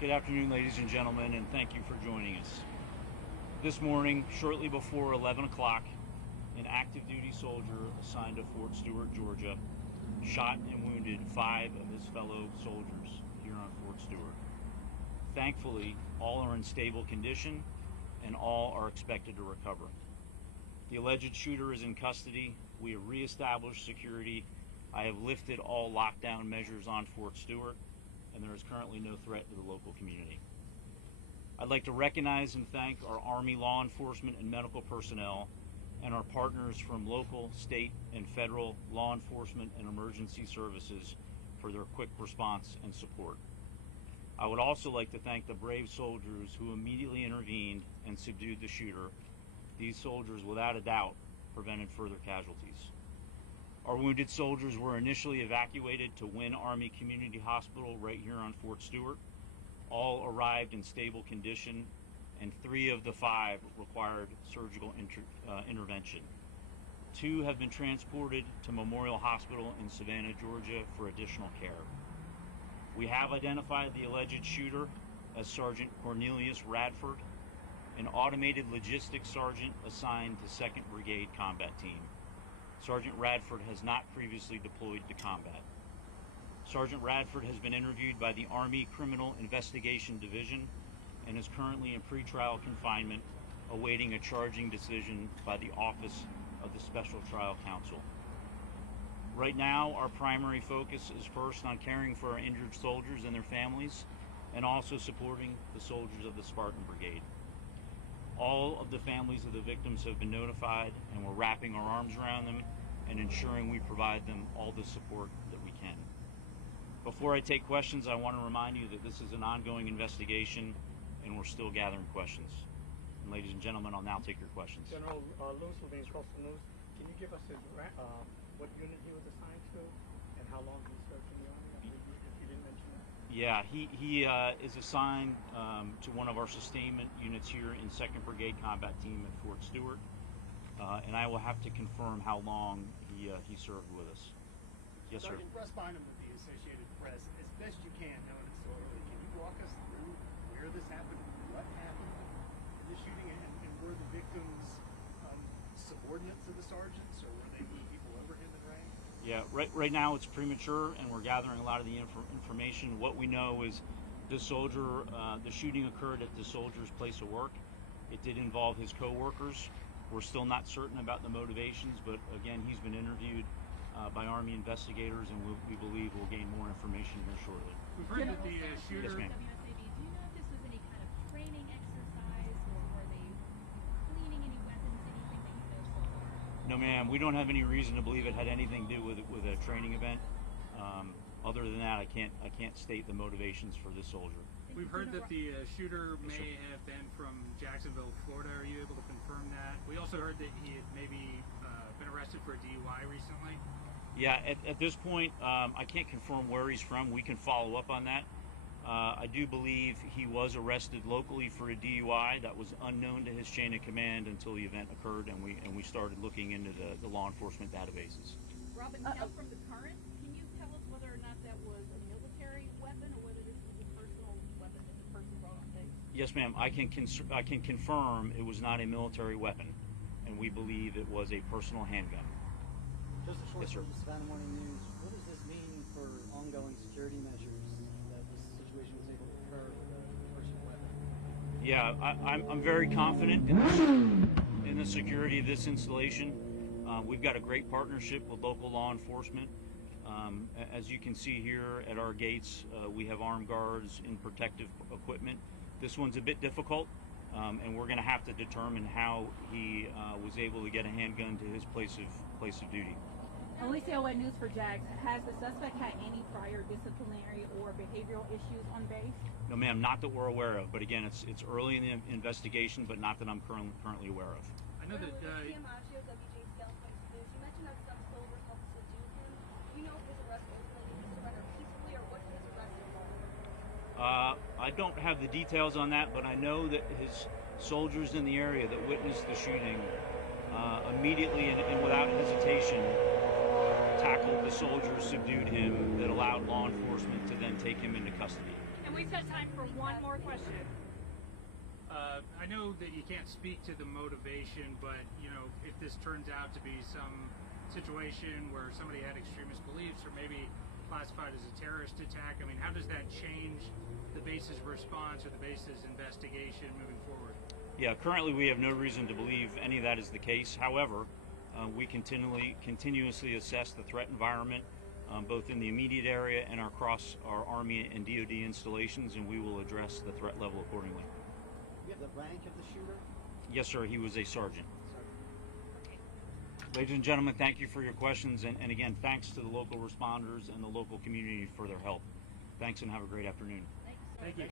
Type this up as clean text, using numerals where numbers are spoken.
Good afternoon, ladies and gentlemen, and thank you for joining us. This morning, shortly before 11 o'clock, an active duty soldier assigned to Fort Stewart, Georgia, shot and wounded 5 of his fellow soldiers here on Fort Stewart. Thankfully, all are in stable condition and all are expected to recover. The alleged shooter is in custody. We have reestablished security. I have lifted all lockdown measures on Fort Stewart, and there is currently no threat to the local community. I'd like to recognize and thank our Army law enforcement and medical personnel and our partners from local, state, and federal law enforcement and emergency services for their quick response and support. I would also like to thank the brave soldiers who immediately intervened and subdued the shooter. These soldiers, without a doubt, prevented further casualties. Our wounded soldiers were initially evacuated to Wynn Army Community Hospital right here on Fort Stewart. All arrived in stable condition, and 3 of the 5 required surgical intervention. 2 have been transported to Memorial Hospital in Savannah, Georgia for additional care. We have identified the alleged shooter as Sergeant Cornelius Radford, an automated logistics sergeant assigned to 2nd Brigade Combat Team. Sergeant Radford has not previously deployed to combat. Sergeant Radford has been interviewed by the Army Criminal Investigation Division and is currently in pretrial confinement, awaiting a charging decision by the Office of the Special Trial Counsel. Right now, our primary focus is first on caring for our injured soldiers and their families, and also supporting the soldiers of the Spartan Brigade. All of the families of the victims have been notified, and we're wrapping our arms around them and ensuring we provide them all the support that we can. Before I take questions, I want to remind you that this is an ongoing investigation and we're still gathering questions. And ladies and gentlemen, I'll now take your questions. General Lewis will be Coastal News. Can you give us what unit he was assigned to and how long he served in the Army? I believe if you didn't mention that. Yeah, he is assigned to one of our sustainment units here in 2nd Brigade Combat Team at Fort Stewart, and I will have to confirm how long he served with us. Yes, sir. Sergeant Russ Bynum with the Associated Press. As best you can, knowing it's so early, can you walk us through where this happened, what happened in the shooting, and were the victims subordinates of the sergeants, or were they people over him in rank? Yeah, right now it's premature, and we're gathering a lot of the information. What we know is this soldier, the shooting occurred at the soldier's place of work. It did involve his co-workers. We're still not certain about the motivations, but again, he's been interviewed by Army investigators, and we believe we'll gain more information here shortly. We've heard that the shooter... Yes, ma'am. WSAB, do you know if this was any kind of training exercise, or were they cleaning any weapons, anything that you know so far? No, ma'am. We don't have any reason to believe it had anything to do with a training event. Other than that, I can't state the motivations for this soldier. We've heard that the shooter may have been from Jacksonville, Florida. Are you able to confirm that? We also heard that he had maybe been arrested for a DUI recently. Yeah, at this point, I can't confirm where he's from. We can follow up on that. I do believe he was arrested locally for a DUI that was unknown to his chain of command until the event occurred, and we started looking into the law enforcement databases. Robin, now from the current, can you tell us whether or not that was a military weapon or whether this was a personal weapon that the person brought on base? Yes, ma'am. I can confirm it was not a military weapon, and we believe it was a personal handgun. Just a short Yes, sir. from the Savannah Morning News. What does this mean for ongoing security measures that this situation was able to occur with a personal weapon? Yeah, I'm very confident in the security of this installation. We've got a great partnership with local law enforcement. As you can see here at our gates, we have armed guards in protective equipment. This one's a bit difficult, and we're going to have to determine how he was able to get a handgun to his place of duty. Alicia, what news for Jax? Has the suspect had any prior disciplinary or behavioral issues on base? No, ma'am, not that we're aware of. But again, it's early in the investigation, but not that I'm currently aware of. I know that... You mentioned how some soldiers helped subdue him. Do you know if his arrest ultimately surrendered peacefully, or what his arrest involved? I don't have the details on that, but I know that his soldiers in the area that witnessed the shooting immediately and without hesitation tackled the soldiers, subdued him, that allowed law enforcement to then take him into custody. And we've got time for one more question. I know that you can't speak to the motivation, but you know, if this turns out to be some situation where somebody had extremist beliefs or maybe classified as a terrorist attack, I mean, how does that change the base's response or the base's investigation moving forward? Yeah, currently we have no reason to believe any of that is the case. However, we continuously assess the threat environment, both in the immediate area and across our Army and DoD installations, and we will address the threat level accordingly. You have the rank of the shooter? Yes, sir. He was a sergeant. Okay. Ladies and gentlemen, thank you for your questions, and again, thanks to the local responders and the local community for their help. Thanks, and have a great afternoon. Thanks. Thank you.